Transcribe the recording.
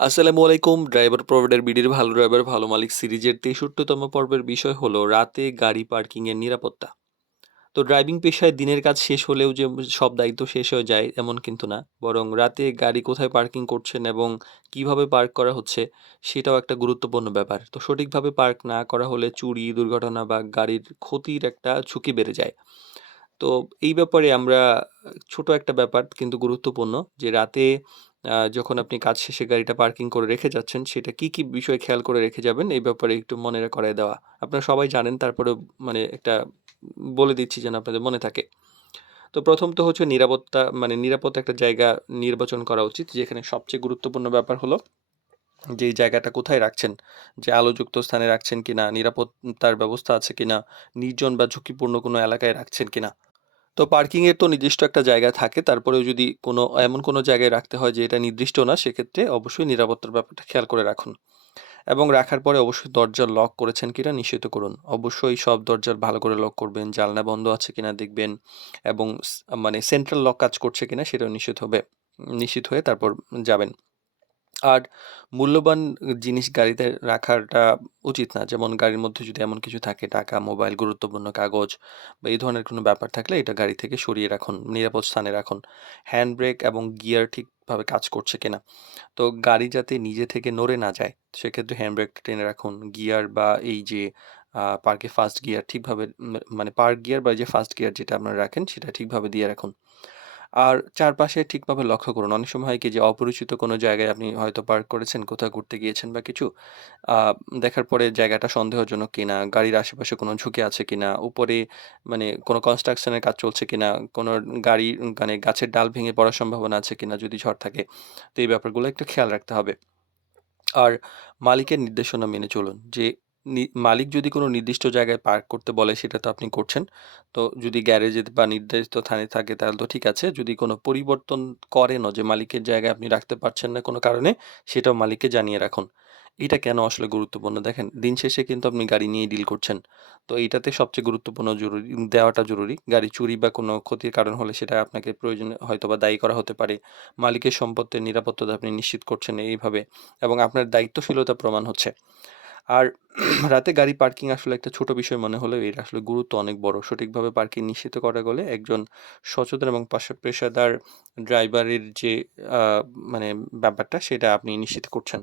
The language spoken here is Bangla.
আসসালামু আলাইকুম। ড্রাইভার প্রোভাইডার বিডির ভালো ড্রাইভার ভালো মালিক সিরিজের ৬৩তম পর্বের বিষয় হলো রাতে গাড়ি পার্কিংয়ের নিরাপত্তা। তো ড্রাইভিং পেশায় দিনের কাজ শেষ হলেও যে সব দায়িত্ব শেষ হয়ে যায় এমন কিন্তু না। বরং রাতে গাড়ি কোথায় পার্কিং করছেন এবং কিভাবে পার্ক করা হচ্ছে সেটাও একটা গুরুত্বপূর্ণ ব্যাপার। তো সঠিকভাবে পার্ক না করা হলে চুরি, দুর্ঘটনা বা গাড়ির ক্ষতির একটা ঝুঁকি বেড়ে যায়। তো এই ব্যাপারে আমরা ছোট একটা ব্যাপার কিন্তু গুরুত্বপূর্ণ যে রাতে যখন আপনি কাজ শেষে গাড়িটা পার্কিং করে রেখে যাচ্ছেন সেটা কি বিষয় খেয়াল করে রেখে যাবেন এই ব্যাপারে একটু মনে করায় দেওয়া। আপনারা সবাই জানেন তারপরেও মানে একটা বলে দিচ্ছি যেন আপনাদের মনে থাকে। তো প্রথম তো হচ্ছে নিরাপত্তা মানে নিরাপদ একটা জায়গা নির্বাচন করা উচিত যেখানে সবচেয়ে গুরুত্বপূর্ণ ব্যাপার হলো যে এই জায়গাটা কোথায় রাখছেন? যে আলোযুক্ত স্থানে রাখছেন কিনা, নিরাপত্তার ব্যবস্থা আছে কিনা, নির্জন বা ঝুঁকিপূর্ণ কোনো এলাকায় রাখছেন কিনা। তো পার্কিং এর তো নির্দিষ্ট একটা জায়গা থাকে। তারপরেও যদি এমন কোনো জায়গায় রাখতে হয় যে এটা নির্দিষ্ট না, সেক্ষেত্রে অবশ্যই নিরাপত্তার ব্যাপারটা খেয়াল করে রাখুন। এবং রাখার পরে অবশ্যই দরজা লক করেছেন কিনা নিশ্চিত করুন। অবশ্যই সব দরজা ভালো করে লক করবেন, জানলা বন্ধ আছে কিনা দেখবেন এবং মানে সেন্ট্রাল লক কাজ করছে কিনা সেটাও নিশ্চিত হয়ে তারপর যাবেন। আর মূল্যবান জিনিস গাড়িতে রাখাটা উচিত না। যেমন গাড়ির মধ্যে যদি এমন কিছু থাকে টাকা, মোবাইল, গুরুত্বপূর্ণ কাগজ বা এই ধরনের কোনো ব্যাপার থাকলে এটা গাড়ি থেকে সরিয়ে রাখুন, নিরাপদ স্থানে রাখুন। হ্যান্ড ব্রেক এবং গিয়ার ঠিকভাবে কাজ করছে কিনা। তো গাড়ি যাতে নিজে থেকে নড়ে না যায়, সেক্ষেত্রে হ্যান্ড ব্রেকটা টেনে রাখুন। গিয়ার বা এই যে পার্কে ফার্স্ট গিয়ার ঠিকভাবে মানে পার্ক গিয়ার বা এই যে ফার্স্ট গিয়ার যেটা আপনারা রাখেন সেটা ঠিকভাবে দিয়ে রাখুন। আর চারপাশে ঠিকভাবে লক্ষ্য করুন। অনেক সময় হয় কি যে অপরিচিত কোনো জায়গায় আপনি হয়তো পার্ক করেছেন, কোথাও ঘুরতে গিয়েছেন বা কিছু। আ দেখার পরে জায়গাটা সন্দেহজনক কিনা, গাড়ির আশেপাশে কোনো ঝুঁকি আছে কিনা, উপরে মানে কোনো কনস্ট্রাকশন এর কাজ চলছে কিনা, কোনো গাড়ি মানে গাছের ডাল ভেঙে পড়ার সম্ভাবনা আছে কিনা যদি ঝড় থাকে। তো এই ব্যাপারগুলো একটু খেয়াল রাখতে হবে। আর মালিকের নির্দেশনা মেনে চলুন। যে মালিক যদি কোনো নির্দিষ্ট জায়গায় পার্ক করতে বলে সেটা তো আপনি করছেন। তো যদি গ্যারেজে বা নির্ধারিত স্থানে থাকে তাহলে তো ঠিক আছে। যদি কোনো পরিবর্তন করেনও যে মালিকের জায়গায় আপনি রাখতে পারছেন না কোনো কারণে, সেটাও মালিককে জানিয়ে রাখুন। এটা কেন আসলে গুরুত্বপূর্ণ দেখেন, দিন শেষে কিন্তু আপনি গাড়ি নিয়েই ডিল করছেন। তো এইটাতে সবচেয়ে গুরুত্বপূর্ণ দেওয়াটা জরুরি। গাড়ি চুরি বা কোনো ক্ষতির কারণ হলে সেটা আপনাকে প্রয়োজনে হয়তোবা দায়ী করা হতে পারে। মালিকের সম্পত্তির নিরাপত্তা আপনি নিশ্চিত করছেন এইভাবে। এবং আপনার দায়িত্বশীলতা প্রমাণ হচ্ছে। আর রাতে গাড়ি পার্কিং আসলে একটা ছোট বিষয় মনে হলেও এর আসলে গুরুত্ব অনেক বড়। সঠিকভাবে পার্কিং নিশ্চিত করা গেলে একজন সচেতন এবং পেশাদার ড্রাইভারের যে আ মানে ব্যাপারটা সেটা আপনি নিশ্চিত করছেন।